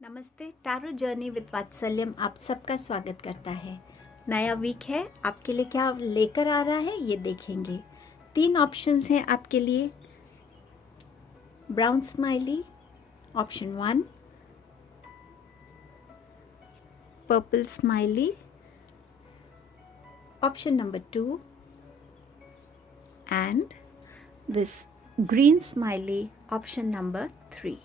नमस्ते। Tarot journey with वात्सल्यम आप सबका स्वागत करता है। नया वीक है, आपके लिए क्या लेकर आ रहा है ये देखेंगे। 3 ऑप्शंस हैं आपके लिए। Brown smiley option 1, purple smiley option number 2 and this green smiley option number 3।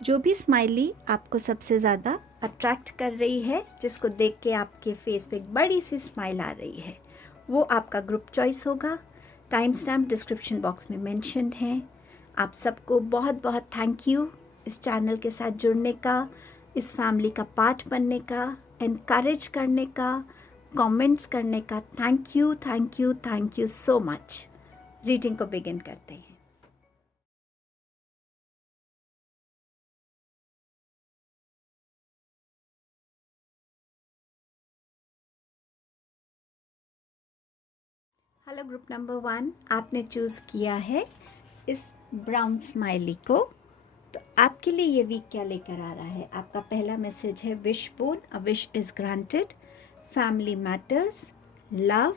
जो भी स्माइली आपको सबसे ज़्यादा अट्रैक्ट कर रही है, जिसको देख के आपके फेस पे एक बड़ी सी स्माइल आ रही है, वो आपका ग्रुप चॉइस होगा। टाइम स्टैम्प डिस्क्रिप्शन बॉक्स में मेंशन्ड हैं। आप सबको बहुत बहुत थैंक यू इस चैनल के साथ जुड़ने का, इस फैमिली का पार्ट बनने का, एनकरेज करने का, कमेंट्स करने का। Thank you thank you thank you so much. Reading को बिगिन करते हैं। हेलो ग्रुप नंबर 1, आपने चूज़ किया है इस ब्राउन स्माइली को। तो आपके लिए ये वीक क्या लेकर आ रहा है? आपका पहला मैसेज है wish born, a wish is granted, family matters, love,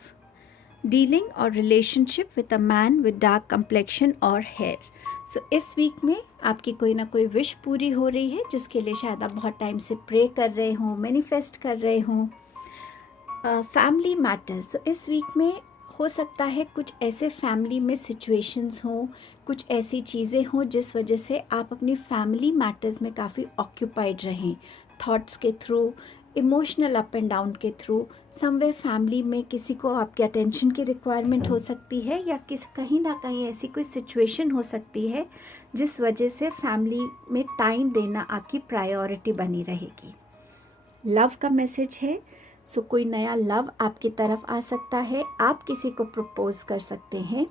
dealing और relationship with a man with dark complexion और हेयर। सो इस वीक में आपकी कोई ना कोई विश पूरी हो रही है, जिसके लिए शायद आप बहुत टाइम से प्रे कर रहे हों, मैनिफेस्ट कर रहे हों। फैमिली मैटर्स, तो इस वीक में हो सकता है कुछ ऐसे फैमिली में सिचुएशंस हों, कुछ ऐसी चीज़ें हों जिस वजह से आप अपनी फैमिली मैटर्स में काफ़ी ऑक्यूपाइड रहें, थॉट्स के through, emotional up and down के थ्रू। समवे फैमिली में किसी को आपके अटेंशन की रिक्वायरमेंट हो सकती है, या कहीं ना कहीं ऐसी कोई सिचुएशन हो सकती है जिस वजह से फैमिली में टाइम देना आपकी प्रायोरिटी बनी रहेगी। लव का मैसेज है, सो कोई नया लव आपकी तरफ आ सकता है, आप किसी को प्रपोज कर सकते हैं।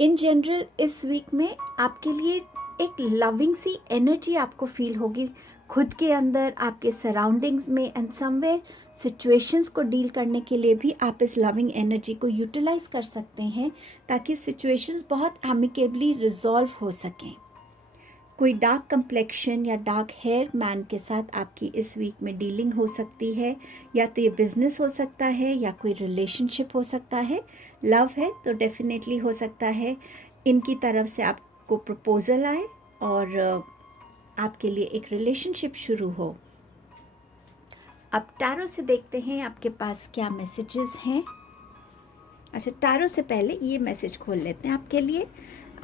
इन जनरल इस वीक में आपके लिए एक लविंग सी एनर्जी आपको फील होगी खुद के अंदर, आपके सराउंडिंग्स में, एंड समवेयर सिचुएशंस को डील करने के लिए भी आप इस लविंग एनर्जी को यूटिलाइज कर सकते हैं, ताकि सिचुएशंस बहुत एमिकेबली रिजॉल्व हो सकें। कोई डार्क कंप्लेक्शन या डार्क हेयर मैन के साथ आपकी इस वीक में डीलिंग हो सकती है, या तो ये बिजनेस हो सकता है या कोई रिलेशनशिप हो सकता है। लव है तो डेफिनेटली हो सकता है इनकी तरफ से आपको प्रपोजल आए और आपके लिए एक रिलेशनशिप शुरू हो। अब टैरो से देखते हैं आपके पास क्या मैसेजेस हैं। अच्छा, टैरो से पहले ये मैसेज खोल लेते हैं आपके लिए।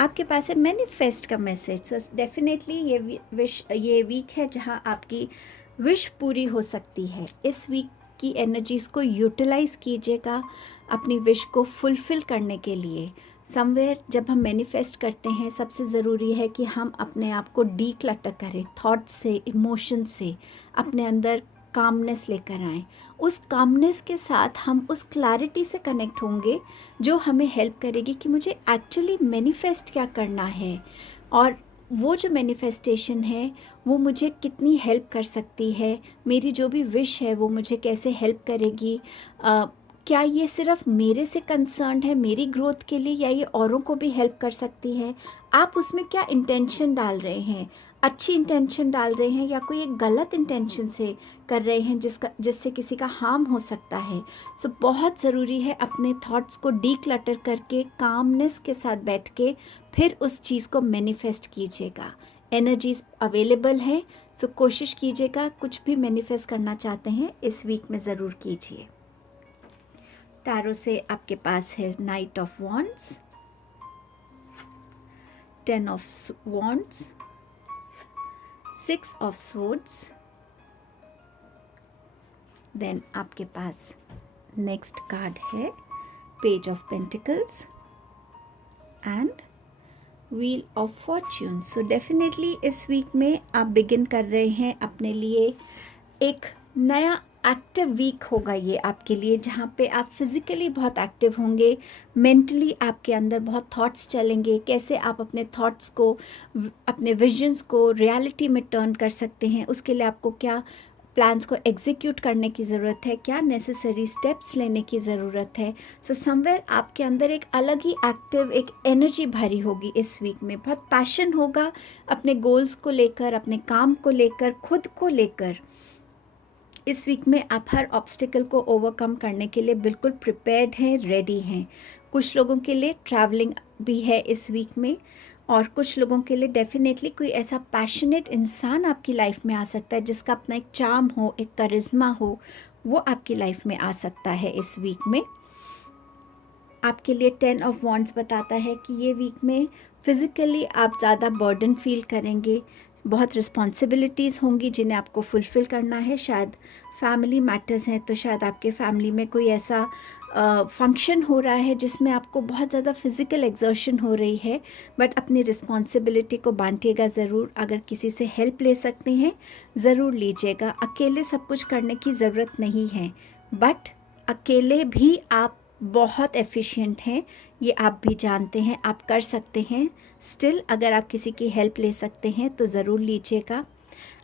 आपके पास है मैनिफेस्ट का मैसेज। सो डेफिनेटली ये वीक है जहां आपकी विश पूरी हो सकती है। इस वीक की एनर्जीज़ को यूटिलाइज़ कीजिएगा अपनी विश को फुलफ़िल करने के लिए। समवेयर जब हम मैनिफेस्ट करते हैं, सबसे ज़रूरी है कि हम अपने आप को डीक्लटर करें, थॉट से, इमोशन से, अपने अंदर कामनेस लेकर आएँ। उस कामनेस के साथ हम उस क्लैरिटी से कनेक्ट होंगे जो हमें हेल्प करेगी कि मुझे एक्चुअली मैनिफेस्ट क्या करना है, और वो जो मैनिफेस्टेशन है वो मुझे कितनी हेल्प कर सकती है, मेरी जो भी विश है वो मुझे कैसे हेल्प करेगी। क्या ये सिर्फ मेरे से कंसर्न है, मेरी ग्रोथ के लिए, या ये औरों को भी हेल्प कर सकती है। आप उसमें क्या इंटेंशन डाल रहे हैं, अच्छी इंटेंशन डाल रहे हैं या कोई एक गलत इंटेंशन से कर रहे हैं जिससे किसी का हार्म हो सकता है। सो बहुत ज़रूरी है अपने थॉट्स को डीक्लटर करके कामनेस के साथ बैठ के फिर उस चीज़ को मैनिफेस्ट कीजिएगा। एनर्जीज अवेलेबल हैं, सो कोशिश कीजिएगा कुछ भी मैनिफेस्ट करना चाहते हैं इस वीक में ज़रूर कीजिए। टैरो से आपके पास है knight of wands, 10 of wands, 6 of swords, then आपके पास नेक्स्ट कार्ड है page of pentacles and wheel of fortune. So definitely इस वीक में आप बिगिन कर रहे हैं अपने लिए एक नया एक्टिव वीक होगा ये आपके लिए, जहाँ पे आप फिज़िकली बहुत एक्टिव होंगे, मेंटली आपके अंदर बहुत थॉट्स चलेंगे, कैसे आप अपने थॉट्स को, अपने विजन्स को रियलिटी में टर्न कर सकते हैं, उसके लिए आपको क्या प्लान्स को एग्जीक्यूट करने की ज़रूरत है, क्या नेसेसरी स्टेप्स लेने की ज़रूरत है। सो समवेयर आपके अंदर एक अलग ही एक्टिव एक एनर्जी भरी होगी इस वीक में, बहुत पैशन होगा अपने गोल्स को लेकर, अपने काम को लेकर, खुद को लेकर। इस वीक में आप हर ऑब्स्टिकल को ओवरकम करने के लिए बिल्कुल प्रिपेयर्ड हैं, रेडी हैं। कुछ लोगों के लिए ट्रैवलिंग भी है इस वीक में, और कुछ लोगों के लिए डेफिनेटली कोई ऐसा पैशनेट इंसान आपकी लाइफ में आ सकता है जिसका अपना एक चार्म हो, एक करिश्मा हो, वो आपकी लाइफ में आ सकता है इस वीक में। आपके लिए 10 ऑफ वॉन्ड्स बताता है कि ये वीक में फ़िज़िकली आप ज़्यादा बर्डन फील करेंगे, बहुत रिस्पॉन्सिबिलिटीज़ होंगी जिन्हें आपको फुलफ़िल करना है। शायद फैमिली मैटर्स हैं, तो शायद आपके फैमिली में कोई ऐसा फंक्शन हो रहा है जिसमें आपको बहुत ज़्यादा फ़िज़िकल एक्सर्शन हो रही है, बट अपनी रिस्पॉन्सिबिलिटी को बांटिएगा ज़रूर। अगर किसी से हेल्प ले सकते हैं ज़रूर लीजिएगा। अकेले सब कुछ करने की ज़रूरत नहीं है, बट अकेले भी आप बहुत एफिशिएंट हैं, ये आप भी जानते हैं, आप कर सकते हैं। स्टिल अगर आप किसी की हेल्प ले सकते हैं तो ज़रूर लीजिएगा।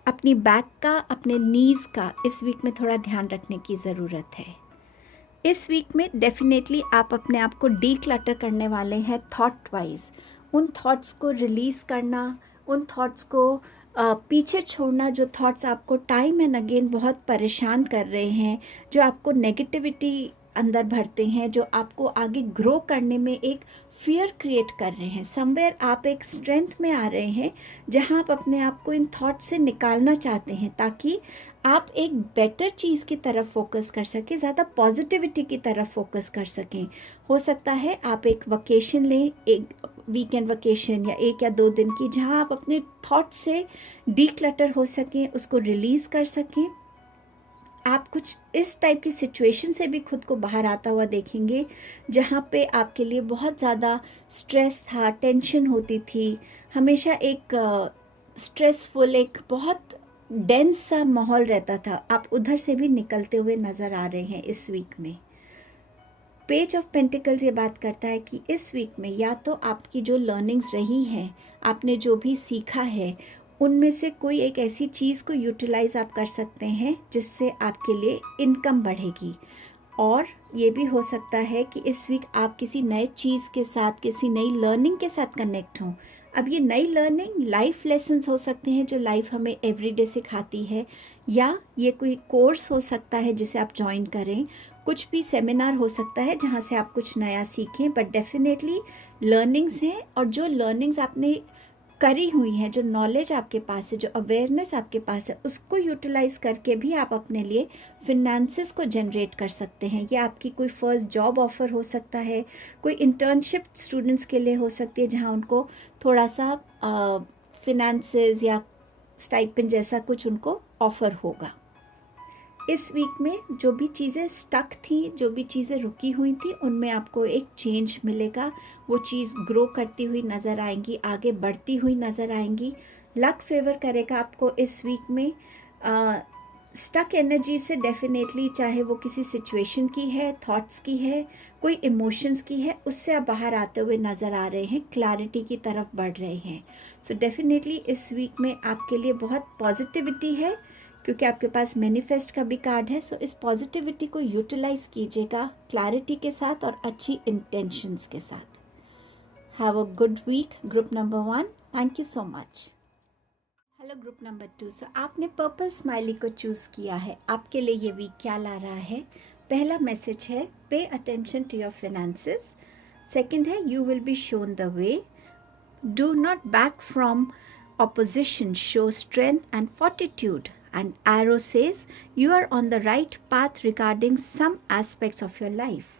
अपनी बैक का, अपने नीज़ का इस वीक में थोड़ा ध्यान रखने की ज़रूरत है। इस वीक में डेफिनेटली आप अपने आप को डीक्लटर करने वाले हैं थॉट वाइज। उन थॉट्स को रिलीज़ करना, उन थॉट्स को पीछे छोड़ना जो थॉट्स आपको टाइम एंड अगेन बहुत परेशान कर रहे हैं, जो आपको नेगेटिविटी अंदर भरते हैं, जो आपको आगे ग्रो करने में एक फियर क्रिएट कर रहे हैं। समवेयर आप एक स्ट्रेंथ में आ रहे हैं जहां आप अपने आप को इन थॉट से निकालना चाहते हैं, ताकि आप एक बेटर चीज़ की तरफ फोकस कर सकें, ज़्यादा पॉजिटिविटी की तरफ फोकस कर सकें। हो सकता है आप एक वकेशन लें, एक वीकेंड वकेशन या 1 या 2 दिन की, जहां आप अपने थॉट से डीक्लटर हो सकें, उसको रिलीज़ कर सकें। आप कुछ इस टाइप की सिचुएशन से भी खुद को बाहर आता हुआ देखेंगे जहाँ पे आपके लिए बहुत ज़्यादा स्ट्रेस था, टेंशन होती थी, हमेशा एक स्ट्रेसफुल, एक बहुत डेंस सा माहौल रहता था। आप उधर से भी निकलते हुए नज़र आ रहे हैं इस वीक में। पेज ऑफ पेंटिकल्स ये बात करता है कि इस वीक में या तो आपकी जो लर्निंग्स रही हैं, आपने जो भी सीखा है, उनमें से कोई एक ऐसी चीज़ को यूटिलाइज़ आप कर सकते हैं जिससे आपके लिए इनकम बढ़ेगी। और ये भी हो सकता है कि इस वीक आप किसी नए चीज़ के साथ, किसी नई लर्निंग के साथ कनेक्ट हों। अब ये नई लर्निंग लाइफ लेसन्स हो सकते हैं जो लाइफ हमें एवरीडे सिखाती है, या ये कोई कोर्स हो सकता है जिसे आप ज्वाइन करें, कुछ भी सेमिनार हो सकता है जहाँ से आप कुछ नया सीखें। बट डेफिनेटली लर्निंग्स हैं, और जो लर्निंग्स आपने करी हुई हैं, जो नॉलेज आपके पास है, जो अवेयरनेस आपके पास है, उसको यूटिलाइज़ करके भी आप अपने लिए फिनेंसेस को जनरेट कर सकते हैं। ये आपकी कोई फर्स्ट जॉब ऑफ़र हो सकता है, कोई इंटर्नशिप स्टूडेंट्स के लिए हो सकती है जहाँ उनको थोड़ा सा फिनेंसेस या स्टाइपेंड जैसा कुछ उनको ऑफ़र होगा। इस वीक में जो भी चीज़ें स्टक थी, जो भी चीज़ें रुकी हुई थी, उनमें आपको एक चेंज मिलेगा। वो चीज़ ग्रो करती हुई नज़र आएंगी, आगे बढ़ती हुई नज़र आएंगी। लक फेवर करेगा आपको इस वीक में। स्टक एनर्जी से डेफिनेटली, चाहे वो किसी सिचुएशन की है, थॉट्स की है, कोई इमोशंस की है, उससे आप बाहर आते हुए नज़र आ रहे हैं, क्लैरिटी की तरफ बढ़ रहे हैं। सो डेफिनेटली इस वीक में आपके लिए बहुत पॉजिटिविटी है, क्योंकि आपके पास मैनिफेस्ट का भी कार्ड है। सो इस पॉजिटिविटी को यूटिलाइज़ कीजिएगा क्लैरिटी के साथ और अच्छी इंटेंशंस के साथ। Have a good week group number 1। Thank you so much. Hello group number 2। So आपने पर्पल स्माइली को चूज़ किया है। आपके लिए ये वीक क्या ला रहा है? पहला मैसेज है pay attention to your finances. Second है you will be shown the way, do not back from opposition, show strength and fortitude. And arrow says you are on the right path regarding some aspects of your life.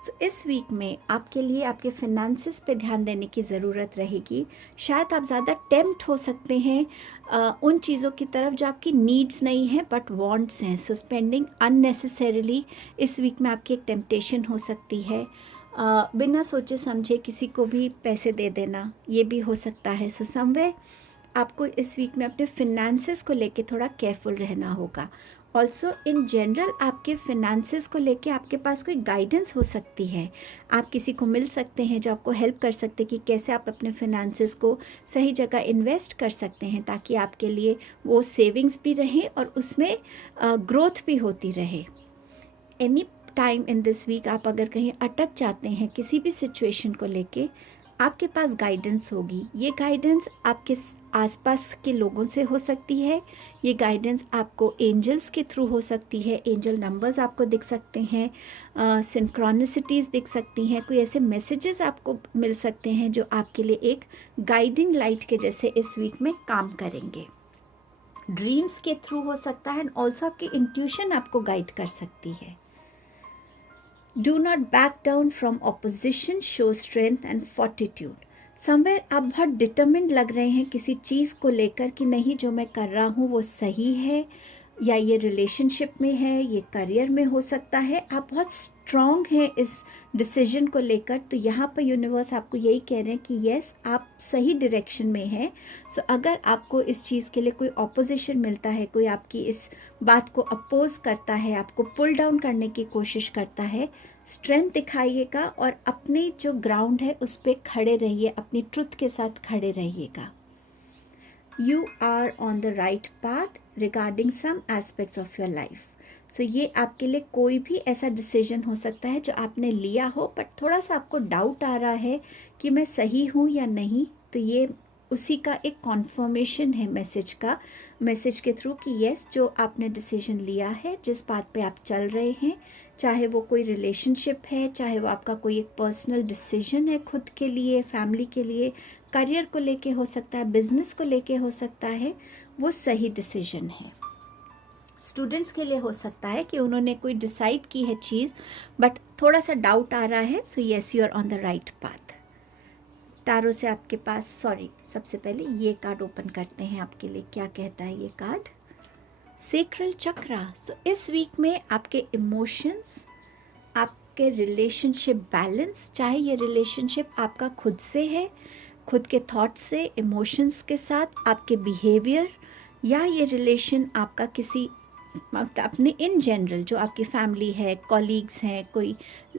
So इस week में आपके लिए आपके finances पे ध्यान देने की ज़रूरत रहेगी। शायद आप ज़्यादा टेम्प्ट हो सकते हैं उन चीज़ों की तरफ जो आपकी नीड्स नहीं है बट वांट्स हैं। सो स्पेंडिंग अननेसेसरीली इस वीक में आपकी एक टेम्पटेशन हो सकती है। बिना सोचे समझे किसी को भी पैसे दे देना, ये भी हो सकता है। सो समवेयर आपको इस वीक में अपने फिनेंसेस को लेके थोड़ा केयरफुल रहना होगा। ऑल्सो इन जनरल आपके फिनेंसेस को लेके आपके पास कोई गाइडेंस हो सकती है। आप किसी को मिल सकते हैं जो आपको हेल्प कर सकते हैं कि कैसे आप अपने फिनेंसेस को सही जगह इन्वेस्ट कर सकते हैं, ताकि आपके लिए वो सेविंग्स भी रहें और उसमें ग्रोथ भी होती रहे। Any time in this week आप अगर कहीं अटक जाते हैं किसी भी सिचुएशन को लेके, आपके पास गाइडेंस होगी। ये गाइडेंस आपके आसपास के लोगों से हो सकती है, ये गाइडेंस आपको एंजल्स के थ्रू हो सकती है। एंजल नंबर्स आपको दिख सकते हैं, सिंक्रोनिसिटीज़ दिख सकती हैं, कोई ऐसे मैसेजेस आपको मिल सकते हैं जो आपके लिए एक गाइडिंग लाइट के जैसे इस वीक में काम करेंगे। ड्रीम्स के थ्रू हो सकता है, एंड ऑल्सो आपकी इंट्यूशन आपको गाइड कर सकती है। Do not back down from opposition, show strength and fortitude. Somewhere आप बहुत डिटर्मिन्ड लग रहे हैं किसी चीज़ को लेकर कि नहीं, जो मैं कर रहा हूँ वो सही है, या ये रिलेशनशिप में है, ये करियर में हो सकता है, आप बहुत स्ट्रॉन्ग हैं इस डिसीजन को लेकर। तो यहाँ पर यूनिवर्स आपको यही कह रहे हैं कि येस, आप सही डायरेक्शन में हैं। सो अगर आपको इस चीज़ के लिए कोई ऑपोजिशन मिलता है, कोई आपकी इस बात को अपोज करता है, आपको पुल डाउन करने की कोशिश करता है, स्ट्रेंथ दिखाइएगा और अपने जो ग्राउंड है उस पर खड़े रहिए, अपनी ट्रुथ के साथ खड़े रहिएगा। You are on the right path regarding some aspects of your life. So ये आपके लिए कोई भी ऐसा डिसीजन हो सकता है जो आपने लिया हो, बट थोड़ा सा आपको डाउट आ रहा है कि मैं सही हूँ या नहीं। तो ये उसी का एक कॉन्फर्मेशन है मैसेज के थ्रू कि येस, जो आपने डिसीजन लिया है, जिस बात पे आप चल रहे हैं, चाहे वो कोई रिलेशनशिप है, चाहे वो आपका कोई एक पर्सनल डिसीजन है खुद के लिए, फैमिली के लिए, करियर को लेके हो सकता है, बिजनेस को लेके हो सकता है, वो सही डिसीजन है। स्टूडेंट्स के लिए हो सकता है कि उन्होंने कोई डिसाइड की है चीज़, बट थोड़ा सा डाउट आ रहा है। So yes, you are on the right path. Tarot से आपके पास, सबसे पहले ये कार्ड ओपन करते हैं आपके लिए, क्या कहता है ये कार्ड। सेक्रल चक्रा। सो इस वीक में आपके इमोशंस, आपके रिलेशनशिप बैलेंस, चाहे ये रिलेशनशिप आपका खुद से है, खुद के थॉट्स से, इमोशंस के साथ, आपके बिहेवियर, या ये रिलेशन आपका किसी अपने इन जनरल जो आपकी फैमिली है, कॉलीग्स हैं, कोई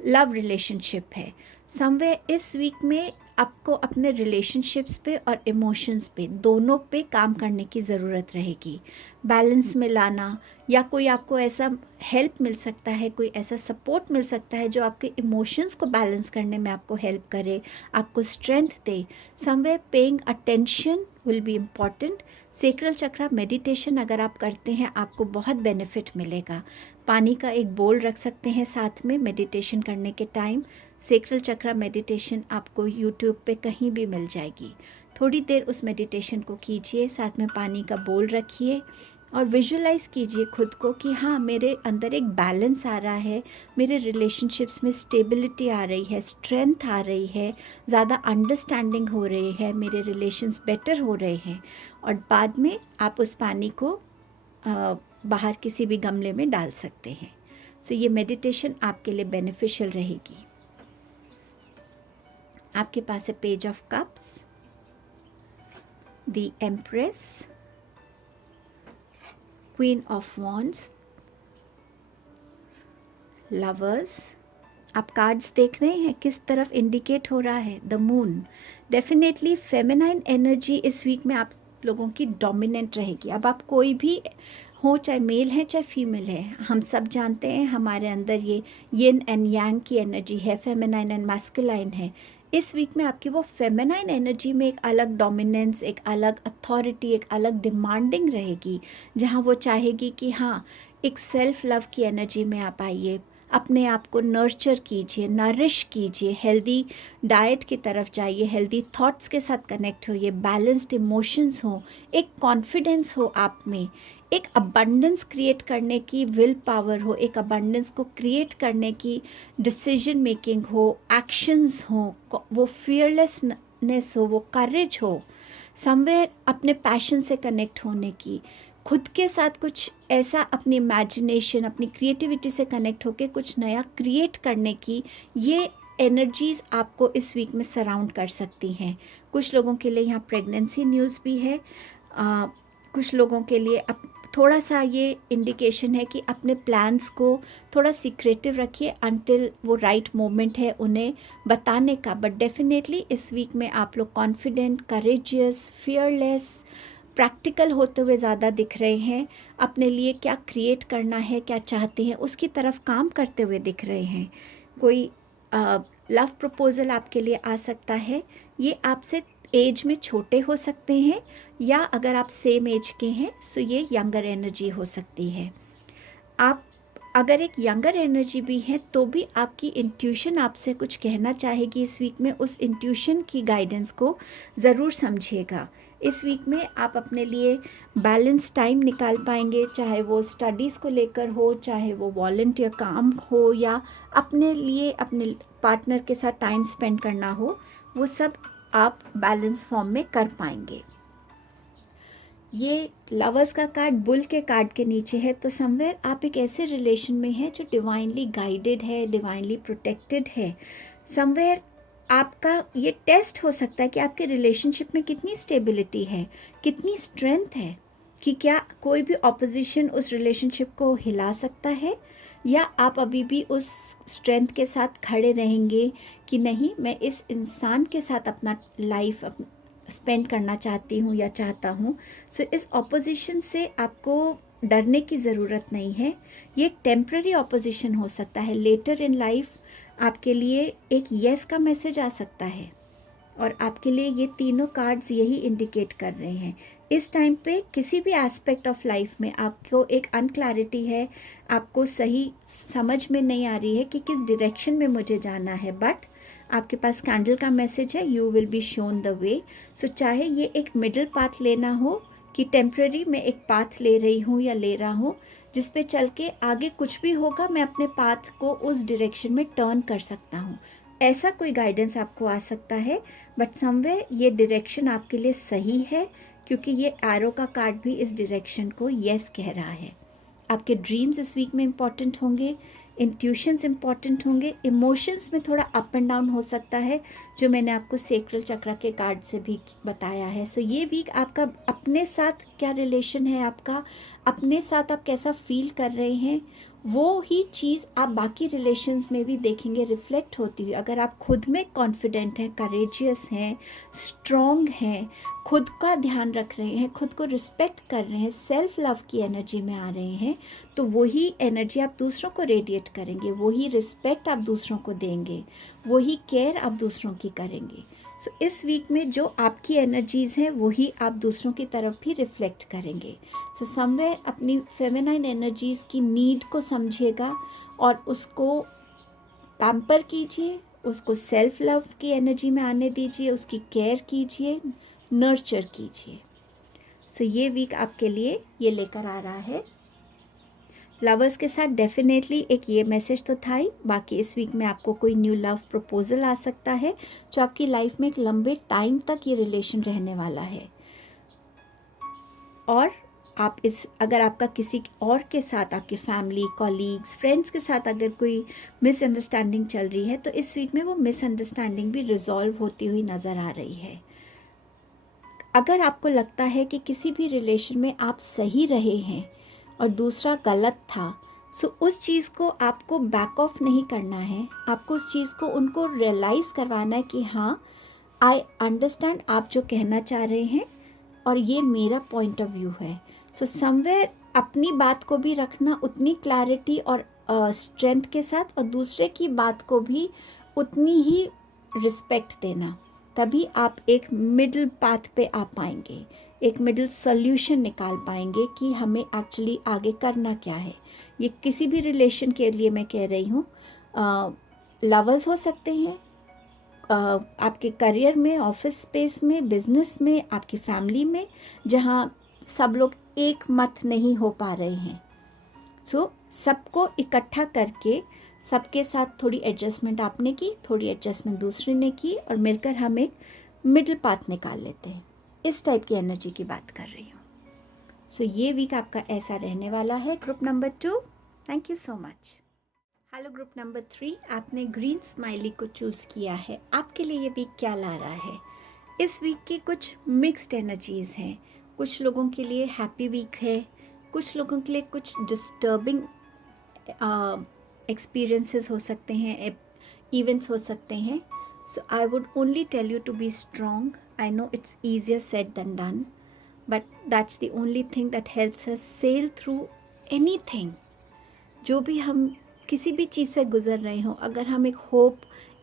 लव रिलेशनशिप है, समवेयर इस वीक में आपको अपने रिलेशनशिप्स पे और इमोशंस पे, दोनों पे काम करने की ज़रूरत रहेगी, बैलेंस में लाना। या कोई आपको ऐसा हेल्प मिल सकता है, कोई ऐसा सपोर्ट मिल सकता है जो आपके इमोशंस को बैलेंस करने में आपको हेल्प करे, आपको strength they. Somewhere paying attention will be important. Sacral chakra meditation अगर आप करते हैं, आपको बहुत बेनिफिट मिलेगा। पानी का एक बोल रख सकते हैं साथ में मेडिटेशन करने के टाइम। सेक्रल चक्रा मेडिटेशन आपको यूट्यूब पे कहीं भी मिल जाएगी। थोड़ी देर उस मेडिटेशन को कीजिए, साथ में पानी का बोल रखिए और विजुलाइज़ कीजिए खुद को कि हाँ, मेरे अंदर एक बैलेंस आ रहा है, मेरे रिलेशनशिप्स में स्टेबिलिटी आ रही है, स्ट्रेंथ आ रही है, ज़्यादा अंडरस्टैंडिंग हो रही है, मेरे रिलेशंस बेटर हो रहे हैं। और बाद में आप उस पानी को बाहर किसी भी गमले में डाल सकते हैं। सो ये मेडिटेशन आपके लिए बेनिफिशियल रहेगी। आपके पास है page of cups, the empress, queen of wands, lovers. आप कार्ड्स देख रहे हैं किस तरफ इंडिकेट हो रहा है, the moon. Definitely feminine energy इस वीक में आप लोगों की डोमिनेंट रहेगी। अब आप कोई भी हो, चाहे मेल है चाहे फीमेल है, हम सब जानते हैं हमारे अंदर ये यिन एंड यांग की एनर्जी है, फेमिनाइन एंड मैस्कुलाइन है। इस वीक में आपकी वो फेमिनाइन एनर्जी में एक अलग डोमिनेंस, एक अलग अथॉरिटी, एक अलग डिमांडिंग रहेगी, जहाँ वो चाहेगी कि हाँ, एक सेल्फ लव की एनर्जी में आप आइए, अपने आप को नर्चर कीजिए, नरिश कीजिए, हेल्दी डाइट की तरफ जाइए, हेल्दी थॉट्स के साथ कनेक्ट होइए, बैलेंस्ड इमोशंस हो, एक कॉन्फिडेंस हो आप में, एक अबंडेंस क्रिएट करने की विल पावर हो, एक अबंडेंस को क्रिएट करने की डिसीजन मेकिंग हो, एक्शंस हो, वो फियरलेसनेस हो, वो करेज हो, समवेयर अपने पैशन से कनेक्ट होने की, खुद के साथ कुछ ऐसा अपनी इमेजिनेशन, अपनी क्रिएटिविटी से कनेक्ट होकर कुछ नया क्रिएट करने की, ये एनर्जीज़ आपको इस वीक में सराउंड कर सकती हैं। कुछ लोगों के लिए यहाँ प्रेगनेंसी न्यूज़ भी है, कुछ लोगों के लिए अब थोड़ा सा ये इंडिकेशन है कि अपने प्लान्स को थोड़ा सीक्रेटिव रखिए अनटिल वो राइट मोमेंट है उन्हें बताने का। बट डेफिनेटली इस वीक में आप लोग कॉन्फिडेंट, करेजियस, फियरलेस, प्रैक्टिकल होते हुए ज़्यादा दिख रहे हैं। अपने लिए क्या क्रिएट करना है, क्या चाहते हैं, उसकी तरफ काम करते हुए दिख रहे हैं। कोई लव प्रपोज़ल आपके लिए आ सकता है। ये आपसे एज में छोटे हो सकते हैं, या अगर आप सेम एज के हैं सो ये यंगर एनर्जी हो सकती है। आप अगर एक यंगर एनर्जी भी है तो भी आपकी इंट्यूशन आपसे कुछ कहना चाहेगी इस वीक में। उस इंट्यूशन की गाइडेंस को ज़रूर समझिएगा। इस वीक में आप अपने लिए बैलेंस टाइम निकाल पाएंगे, चाहे वो स्टडीज़ को लेकर हो, चाहे वो वॉलंटियर काम हो, या अपने लिए अपने पार्टनर के साथ टाइम स्पेंड करना हो, वो सब आप बैलेंस फॉर्म में कर पाएंगे। ये लवर्स का कार्ड बुल के कार्ड के नीचे है, तो समवेयर आप एक ऐसे रिलेशन में हैं जो डिवाइनली गाइडेड है, डिवाइनली प्रोटेक्टेड है। समवेयर आपका ये टेस्ट हो सकता है कि आपके रिलेशनशिप में कितनी स्टेबिलिटी है, कितनी स्ट्रेंथ है, कि क्या कोई भी ऑपोजिशन उस रिलेशनशिप को हिला सकता है, या आप अभी भी उस स्ट्रेंथ के साथ खड़े रहेंगे कि नहीं, मैं इस इंसान के साथ अपना लाइफ स्पेंड करना चाहती हूँ या चाहता हूँ। सो इस ऑपोजिशन से आपको डरने की ज़रूरत नहीं है। ये एक टेम्प्ररी ऑपोजिशन हो सकता है। लेटर इन लाइफ आपके लिए एक येस का मैसेज आ सकता है, और आपके लिए ये तीनों कार्ड्स यही इंडिकेट कर रहे हैं। इस टाइम पे किसी भी एस्पेक्ट ऑफ लाइफ में आपको एक अनक्लैरिटी है, आपको सही समझ में नहीं आ रही है कि किस डायरेक्शन में मुझे जाना है, बट आपके पास कैंडल का मैसेज है, you will be shown the way. So चाहे ये एक मिडिल पाथ लेना हो कि टेम्प्रेरी मैं एक पाथ ले रही हूँ या ले रहा हूँ जिस पे चल के आगे कुछ भी होगा मैं अपने पाथ को उस डायरेक्शन में टर्न कर सकता हूँ, ऐसा कोई गाइडेंस आपको आ सकता है। बट समवेयर ये डायरेक्शन आपके लिए सही है, क्योंकि ये एरो का कार्ड भी इस डायरेक्शन को यस कह रहा है। आपके ड्रीम्स इस वीक में इम्पॉर्टेंट होंगे, इंट्यूशंस इम्पॉर्टेंट होंगे, इमोशंस में थोड़ा अप एंड डाउन हो सकता है, जो मैंने आपको सेक्रल चक्र के कार्ड से भी बताया है। सो ये वीक आपका अपने साथ क्या रिलेशन है, आपका अपने साथ आप कैसा फील कर रहे हैं, वो ही चीज़ आप बाकी रिलेशंस में भी देखेंगे रिफ्लेक्ट होती हुई। अगर आप खुद में कॉन्फिडेंट हैं, करेजियस हैं, स्ट्रॉन्ग हैं, खुद का ध्यान रख रहे हैं, खुद को रिस्पेक्ट कर रहे हैं, सेल्फ लव की एनर्जी में आ रहे हैं, तो वही एनर्जी आप दूसरों को रेडिएट करेंगे, वही रिस्पेक्ट आप दूसरों को देंगे, वही केयर आप दूसरों की करेंगे। सो इस वीक में जो आपकी एनर्जीज़ हैं वही आप दूसरों की तरफ भी रिफ्लेक्ट करेंगे। सो समवेयर अपनी फेमिनाइन एनर्जीज़ की नीड को समझिएगा और उसको पैम्पर कीजिए, उसको सेल्फ लव की एनर्जी में आने दीजिए, उसकी केयर कीजिए, नर्चर कीजिए। सो ये वीक आपके लिए ये लेकर आ रहा है। लवर्स के साथ डेफिनेटली एक ये मैसेज तो था ही, बाकी इस वीक में आपको कोई न्यू लव प्रपोजल आ सकता है जो आपकी लाइफ में एक लंबे टाइम तक ये रिलेशन रहने वाला है। और आप अगर आपका किसी और के साथ, आपकी फैमिली, कॉलीग्स, फ्रेंड्स के साथ अगर कोई मिसअंडरस्टैंडिंग चल रही है, तो इस वीक में वो मिसअंडरस्टैंडिंग भी रिजॉल्व होती हुई नज़र आ रही है। अगर आपको लगता है कि किसी भी रिलेशन में आप सही रहे हैं और दूसरा गलत था, सो उस चीज़ को आपको बैक ऑफ नहीं करना है, आपको उस चीज़ को उनको रियलाइज़ करवाना है कि हाँ, आई अंडरस्टैंड आप जो कहना चाह रहे हैं और ये मेरा पॉइंट ऑफ व्यू है। सो समवेयर अपनी बात को भी रखना उतनी क्लैरिटी और स्ट्रेंथ के साथ, और दूसरे की बात को भी उतनी ही रिस्पेक्ट देना, तभी आप एक मिडिल पाथ पे आ पाएंगे, एक मिडिल सॉल्यूशन निकाल पाएंगे कि हमें एक्चुअली आगे करना क्या है। ये किसी भी रिलेशन के लिए मैं कह रही हूँ, लवर्स हो सकते हैं, आपके करियर में, ऑफिस स्पेस में, बिजनेस में, आपकी फैमिली में, जहाँ सब लोग एक मत नहीं हो पा रहे हैं। सो सबको इकट्ठा करके सबके साथ थोड़ी एडजस्टमेंट आपने की, थोड़ी एडजस्टमेंट दूसरे ने की, और मिलकर हम एक मिडिल पाथ निकाल लेते हैं। इस टाइप की एनर्जी की बात कर रही हूँ। सो ये वीक आपका ऐसा रहने वाला है। Group number 2, thank you so much. Hello group number 3, आपने ग्रीन स्माइली को चूज़ किया है। आपके लिए ये वीक क्या ला रहा है? इस वीक की कुछ मिक्स्ड एनर्जीज़ हैं। कुछ लोगों के लिए हैप्पी वीक है, कुछ लोगों के लिए कुछ डिस्टर्बिंग एक्सपीरियंसेस हो सकते हैं, इवेंट्स हो सकते हैं. So I would only tell you to be strong. I know it's easier said than done, but that's the only thing that helps us sail through anything. जो भी हम किसी भी चीज़ से गुज़र रहे हों, अगर हम एक होप,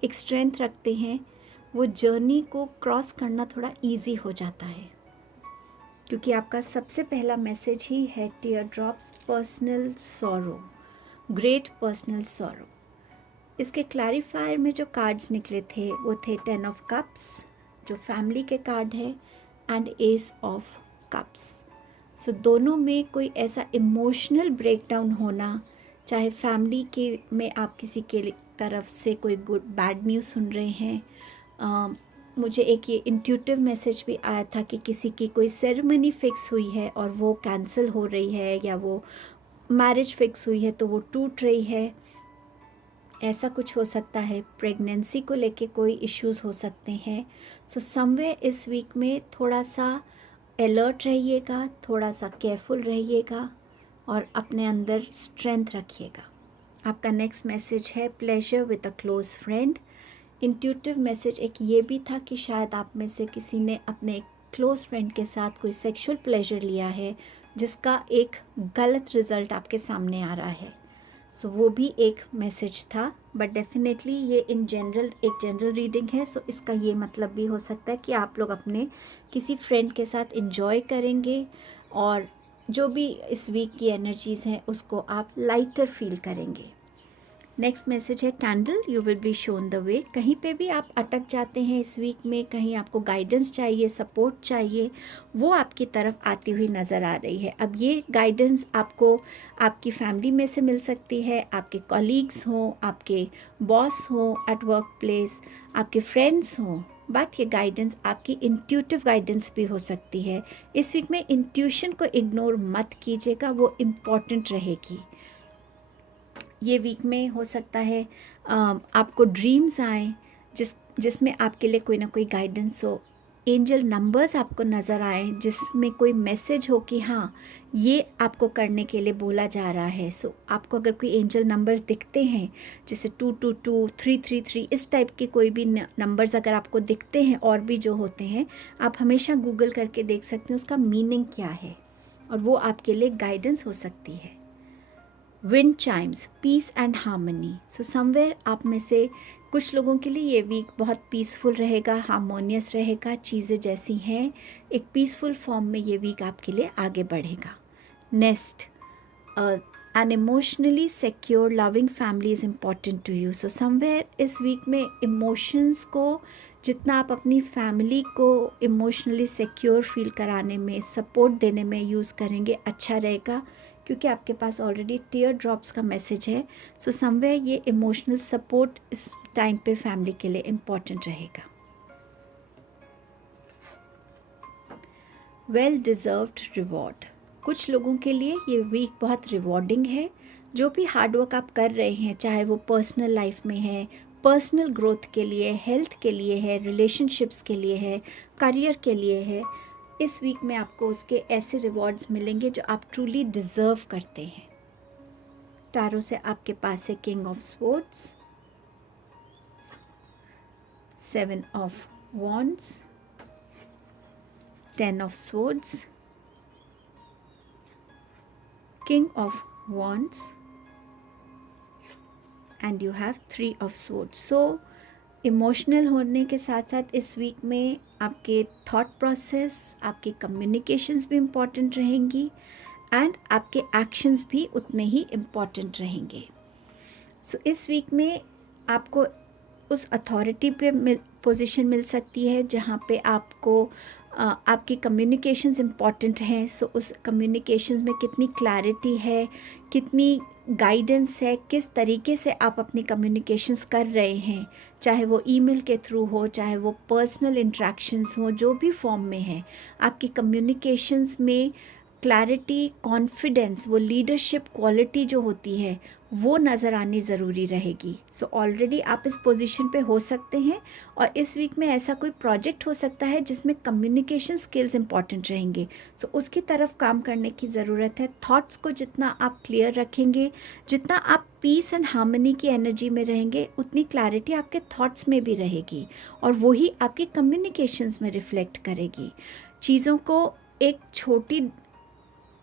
एक स्ट्रेंथ रखते हैं, वो जर्नी को क्रॉस करना थोड़ा इजी हो जाता है. क्योंकि आपका सबसे पहला मैसेज ही है tear drops, personal sorrow, great personal sorrow. इसके क्लैरिफायर में जो कार्ड्स निकले थे वो थे 10 ऑफ कप्स, जो फैमिली के कार्ड है, and ace of cups. So दोनों में कोई ऐसा इमोशनल ब्रेकडाउन होना, चाहे फैमिली के में आप किसी के तरफ से कोई गुड बैड न्यूज़ सुन रहे हैं. मुझे एक ये इंट्यूटिव मैसेज भी आया था कि किसी की कोई सेरेमनी फिक्स हुई है और वो कैंसिल हो रही है, या वो मैरिज फिक्स हुई है तो वो टूट रही है. ऐसा कुछ हो सकता है. प्रेगनेंसी को लेके कोई इश्यूज़ हो सकते हैं. सो समवेयर इस वीक में थोड़ा सा अलर्ट रहिएगा, थोड़ा सा केयरफुल रहिएगा और अपने अंदर स्ट्रेंथ रखिएगा. आपका नेक्स्ट मैसेज है pleasure with a close friend. Intuitive message एक ये भी था कि शायद आप में से किसी ने अपने क्लोज फ्रेंड के साथ कोई सेक्सुअल प्लेजर लिया है जिसका एक गलत रिज़ल्ट आपके सामने आ रहा है. सो वो भी एक मैसेज था, बट डेफिनेटली ये इन जनरल एक जनरल रीडिंग है. सो इसका ये मतलब भी हो सकता है कि आप लोग अपने किसी फ्रेंड के साथ एंजॉय करेंगे और जो भी इस वीक की एनर्जीज़ हैं उसको आप लाइटर फील करेंगे. नेक्स्ट मैसेज है candle, you will be shown the वे. कहीं पे भी आप अटक जाते हैं इस वीक में, कहीं आपको गाइडेंस चाहिए, सपोर्ट चाहिए, वो आपकी तरफ आती हुई नज़र आ रही है. अब ये गाइडेंस आपको आपकी फैमिली में से मिल सकती है, आपके कॉलीग्स हों, आपके बॉस हों एट वर्क प्लेस, आपके फ्रेंड्स हों, बट ये गाइडेंस आपकी इंट्यूटिव गाइडेंस भी हो सकती है. इस वीक में इंट्यूशन को इग्नोर मत कीजिएगा, वो इम्पॉर्टेंट रहेगी. ये वीक में हो सकता है आपको ड्रीम्स आए जिसमें आपके लिए कोई ना कोई गाइडेंस हो. एंजल नंबर्स आपको नज़र आए जिसमें कोई मैसेज हो कि हाँ ये आपको करने के लिए बोला जा रहा है. सो आपको अगर कोई एंजल नंबर्स दिखते हैं जैसे 222, 333, इस टाइप के कोई भी नंबर्स अगर आपको दिखते हैं और भी जो होते हैं, आप हमेशा गूगल करके देख सकते हैं उसका मीनिंग क्या है और वो आपके लिए गाइडेंस हो सकती है. Wind chimes, peace and harmony. So somewhere आप में से कुछ लोगों के लिए ये वीक बहुत पीसफुल रहेगा, हार्मोनियस रहेगा. चीज़ें जैसी हैं एक पीसफुल फॉर्म में ये वीक आपके लिए आगे बढ़ेगा. Next, an emotionally secure loving family is important to you. So somewhere इस वीक में इमोशंस को जितना आप अपनी फैमिली को इमोशनली सिक्योर फील कराने में, सपोर्ट देने में यूज़ करेंगे, अच्छा रहेगा. क्योंकि आपके पास ऑलरेडी टीयर ड्रॉप्स का मैसेज है. सो समवेयर ये इमोशनल सपोर्ट इस टाइम पे फैमिली के लिए इम्पॉर्टेंट रहेगा. Well deserved reward. कुछ लोगों के लिए ये वीक बहुत रिवॉर्डिंग है. जो भी हार्डवर्क आप कर रहे हैं, चाहे वो पर्सनल लाइफ में है, पर्सनल ग्रोथ के लिए, हेल्थ के लिए है, रिलेशनशिप्स के लिए है, करियर के लिए है, इस वीक में आपको उसके ऐसे रिवॉर्ड्स मिलेंगे जो आप ट्रूली डिज़र्व करते हैं. टैरो से आपके पास है king of swords, 7 of wands, 10 of swords, king of wands, and you have 3 of swords. So emotional होने के साथ साथ इस वीक में आपके थॉट प्रोसेस, आपके कम्युनिकेशंस भी इम्पॉर्टेंट रहेंगी एंड आपके एक्शंस भी उतने ही इम्पॉर्टेंट रहेंगे. सो इस वीक में आपको उस अथॉरिटी पे पोजीशन मिल सकती है जहाँ पे आपको आपकी कम्युनिकेशंस इम्पॉर्टेंट हैं. सो उस कम्युनिकेशंस में कितनी क्लैरिटी है, कितनी गाइडेंस है, किस तरीके से आप अपनी कम्युनिकेशंस कर रहे हैं, चाहे वो ईमेल के थ्रू हो, चाहे वो पर्सनल इंटरेक्शंस हो, जो भी फॉर्म में है, आपकी कम्युनिकेशंस में क्लैरिटी, कॉन्फिडेंस, वो लीडरशिप क्वालिटी जो होती है वो नज़र आनी ज़रूरी रहेगी। सो ऑलरेडी आप इस पोजीशन पे हो सकते हैं, और इस वीक में ऐसा कोई प्रोजेक्ट हो सकता है जिसमें कम्युनिकेशन स्किल्स इंपॉर्टेंट रहेंगे। सो उसकी तरफ काम करने की ज़रूरत है। थॉट्स को जितना आप क्लियर रखेंगे, जितना आप पीस एंड हार्मनी की एनर्जी में रहेंगे, उतनी क्लैरिटी आपके थॉट्स में भी रहेगी, और वही आपकी कम्युनिकेशंस में रिफ्लेक्ट करेगी। चीज़ों को एक छोटी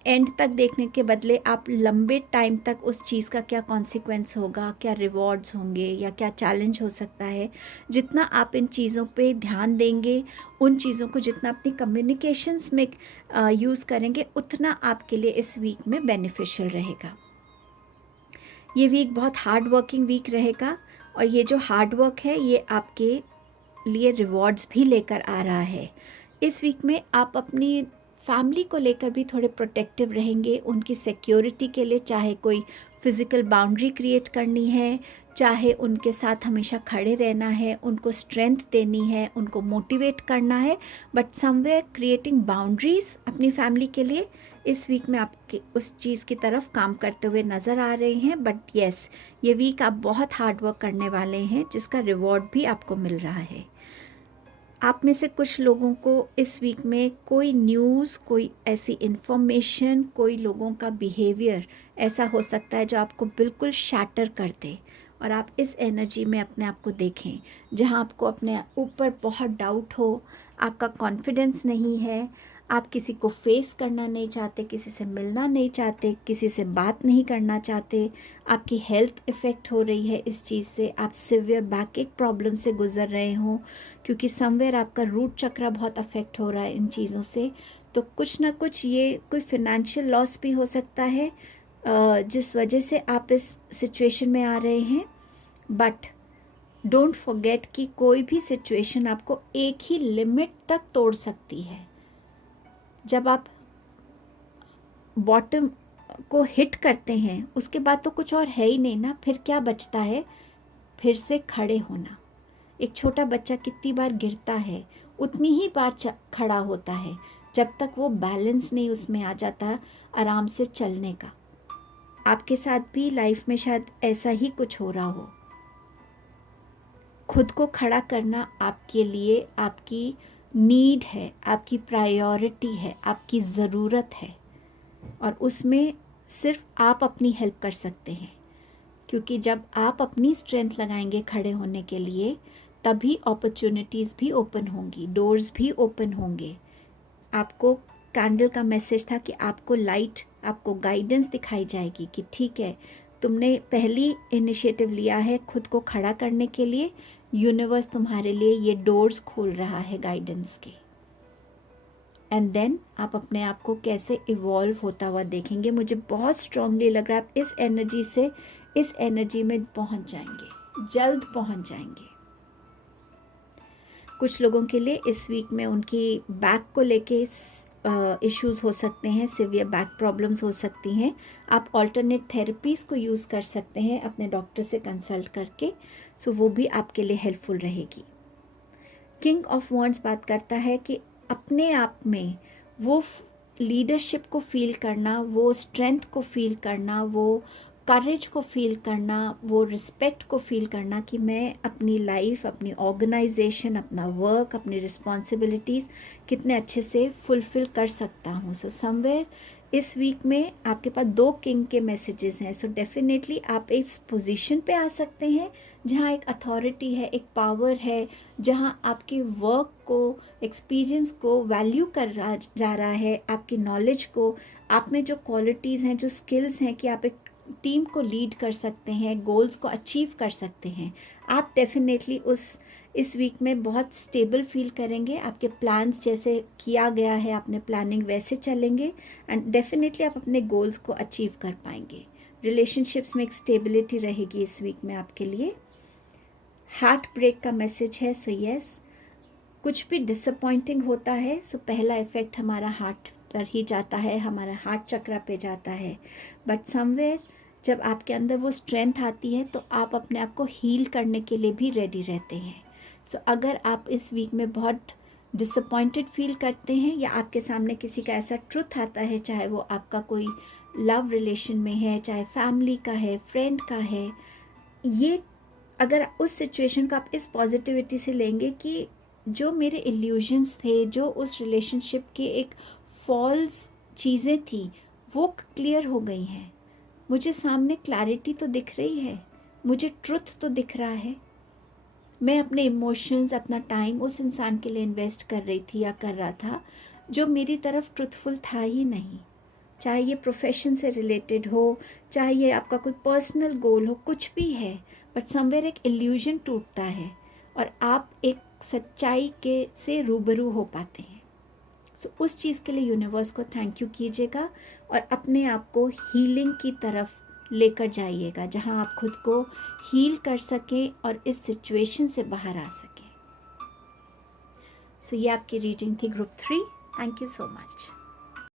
एंड तक देखने के बदले आप लंबे टाइम तक उस चीज़ का क्या कॉन्सिक्वेंस होगा, क्या रिवॉर्ड्स होंगे, या क्या चैलेंज हो सकता है, जितना आप इन चीज़ों पे ध्यान देंगे, उन चीज़ों को जितना अपनी कम्युनिकेशंस में यूज़ करेंगे, उतना आपके लिए इस वीक में बेनिफिशियल रहेगा। ये वीक बहुत हार्ड वर्किंग वीक रहेगा, और ये जो हार्ड वर्क है ये आपके लिए रिवॉर्ड्स भी लेकर आ रहा है। इस वीक में आप अपनी फैमिली को लेकर भी थोड़े प्रोटेक्टिव रहेंगे, उनकी सिक्योरिटी के लिए, चाहे कोई फिज़िकल बाउंड्री क्रिएट करनी है, चाहे उनके साथ हमेशा खड़े रहना है, उनको स्ट्रेंथ देनी है, उनको मोटिवेट करना है, बट समवेयर क्रिएटिंग बाउंड्रीज़ अपनी फैमिली के लिए इस वीक में आपके उस चीज़ की तरफ काम करते हुए नज़र आ रहे हैं। बट येस, ये वीक आप बहुत हार्ड वर्क करने वाले हैं, जिसका रिवॉर्ड भी आपको मिल रहा है। आप में से कुछ लोगों को इस वीक में कोई न्यूज़, कोई ऐसी इन्फॉर्मेशन, कोई लोगों का बिहेवियर ऐसा हो सकता है जो आपको बिल्कुल शैटर कर दे, और आप इस एनर्जी में अपने आप को देखें, जहां आपको अपने ऊपर बहुत डाउट हो, आपका कॉन्फिडेंस नहीं है, आप किसी को फेस करना नहीं चाहते, किसी से मिलना नहीं चाहते, किसी से बात नहीं करना चाहते, आपकी हेल्थ इफ़ेक्ट हो रही है इस चीज़ से, आप सिवियर बैकएक प्रॉब्लम से गुज़र रहे हो, क्योंकि समवेयर आपका रूट चक्र बहुत अफेक्ट हो रहा है इन चीज़ों से। तो कुछ ना कुछ ये कोई फिनेंशियल लॉस भी हो सकता है, जिस वजह से आप इस सिचुएशन में आ रहे हैं। बट डोंट फॉरगेट कि कोई भी सिचुएशन आपको एक ही लिमिट तक तोड़ सकती है। जब आप बॉटम को हिट करते हैं, उसके बाद तो कुछ और है ही नहीं ना, फिर क्या बचता है? फिर से खड़े होना। एक छोटा बच्चा कितनी बार गिरता है, उतनी ही बार खड़ा होता है, जब तक वो बैलेंस नहीं उसमें आ जाता आराम से चलने का। आपके साथ भी लाइफ में शायद ऐसा ही कुछ हो रहा हो। खुद को खड़ा करना आपके लिए आपकी नीड है, आपकी प्रायोरिटी है, आपकी ज़रूरत है, और उसमें सिर्फ आप अपनी हेल्प कर सकते हैं, क्योंकि जब आप अपनी स्ट्रेंथ लगाएंगे खड़े होने के लिए, तभी अपॉर्चुनिटीज़ भी ओपन होंगी, डोर्स भी ओपन होंगे। आपको कैंडल का मैसेज था कि आपको लाइट, आपको गाइडेंस दिखाई जाएगी कि ठीक है, तुमने पहली इनिशिएटिव लिया है खुद को खड़ा करने के लिए, यूनिवर्स तुम्हारे लिए ये डोर्स खोल रहा है गाइडेंस के। एंड देन आप अपने आप को कैसे इवॉल्व होता हुआ देखेंगे। मुझे बहुत स्ट्रांगली लग रहा है आप इस एनर्जी से इस एनर्जी में पहुंच जाएंगे, जल्द पहुंच जाएंगे। कुछ लोगों के लिए इस वीक में उनकी बैक को लेके इश्यूज़ हो सकते हैं, सिवियर बैक प्रॉब्लम्स हो सकती हैं। आप ऑल्टरनेट थेरेपीज़ को यूज़ कर सकते हैं अपने डॉक्टर से कंसल्ट करके, सो वो भी आपके लिए हेल्पफुल रहेगी। किंग ऑफ वॉन्ड्स बात करता है कि अपने आप में वो लीडरशिप को फील करना, वो स्ट्रेंथ को फील करना, वो करेज को फील करना, वो रिस्पेक्ट को फील करना कि मैं अपनी लाइफ, अपनी ऑर्गेनाइजेशन, अपना वर्क, अपनी रिस्पॉन्सिबिलिटीज़ कितने अच्छे से फुलफ़िल कर सकता हूँ। सो समवेयर इस वीक में आपके पास 2 किंग के मैसेजेस हैं। सो डेफिनेटली आप इस पोजीशन पे आ सकते हैं जहाँ एक अथॉरिटी है, एक पावर है, जहाँ आपके वर्क को, एक्सपीरियंस को वैल्यू कर रहा जा रहा है, आपकी नॉलेज को, आप में जो क्वालिटीज़ हैं, जो स्किल्स हैं कि आप एक टीम को लीड कर सकते हैं, गोल्स को अचीव कर सकते हैं। आप डेफिनेटली इस वीक में बहुत स्टेबल फील करेंगे। आपके प्लान्स जैसे किया गया है, आपने प्लानिंग वैसे चलेंगे, एंड डेफिनेटली आप अपने गोल्स को अचीव कर पाएंगे। रिलेशनशिप्स में एक स्टेबिलिटी रहेगी इस वीक में आपके लिए। हार्ट ब्रेक का मैसेज है। सो यस, कुछ भी डिसअपॉइंटिंग होता है, सो पहला इफेक्ट हमारा हार्ट पर ही जाता है, हमारा हार्ट चक्र पे जाता है। बट समवेयर जब आपके अंदर वो स्ट्रेंथ आती है, तो आप अपने आप को हील करने के लिए भी रेडी रहते हैं। सो अगर आप इस वीक में बहुत डिसअपॉइंटेड फील करते हैं, या आपके सामने किसी का ऐसा ट्रुथ आता है, चाहे वो आपका कोई लव रिलेशन में है, चाहे फैमिली का है, फ्रेंड का है, ये अगर उस सिचुएशन को आप इस पॉजिटिविटी से लेंगे कि जो मेरे इल्यूजन्स थे, जो उस रिलेशनशिप के एक फॉल्स चीज़ें थी, वो क्लियर हो गई हैं। मुझे सामने क्लैरिटी तो दिख रही है, मुझे ट्रुथ तो दिख रहा है। मैं अपने इमोशंस, अपना टाइम उस इंसान के लिए इन्वेस्ट कर रही थी या कर रहा था जो मेरी तरफ ट्रुथफुल था ही नहीं। चाहे ये प्रोफेशन से रिलेटेड हो, चाहे ये आपका कोई पर्सनल गोल हो, कुछ भी है, बट समवेयर एक इल्यूजन टूटता है और आप एक सच्चाई के से रूबरू हो पाते हैं। सो उस चीज़ के लिए यूनिवर्स को थैंक यू कीजिएगा और अपने आप को हीलिंग की तरफ लेकर जाइएगा, जहां आप खुद को हील कर सकें और इस सिचुएशन से बाहर आ सकें। सो ये आपकी रीडिंग थी group 3। Thank you so much.